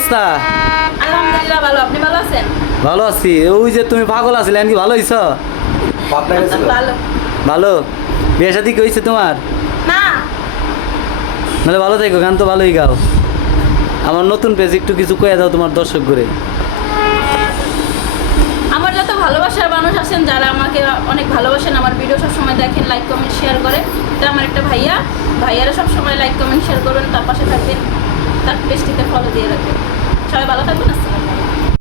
অবস্থা? আলহামদুলিল্লাহ ভালো, আপনি ভালো আছেন? ভালো আছি। ওই যে তুমি পাগল আছিলে কি ভালো হইছ? ভালো। ভালো। বিয়ে শাদী কি হয়েছে তোমার? না, নাহলে ভালো থাকো, গান তো ভালোই গাও। আমার নতুন পেজ একটু কিছু কয়ে দাও তোমার দর্শক করে। আমার যত ভালোবাসার মানুষ আছেন যারা আমাকে অনেক ভালোবাসেন, আমার ভিডিও সবসময় দেখেন, লাইক কমেন্ট শেয়ার করে, এটা আমার একটা ভাইয়ারা সবসময় লাইক কমেন্ট শেয়ার করবেন, তার পাশে থাকবেন, তার পেজটিতে ফলো দিয়ে রাখবেন। সবাই ভালো থাকবেন। আসসালামু আলাইকুম।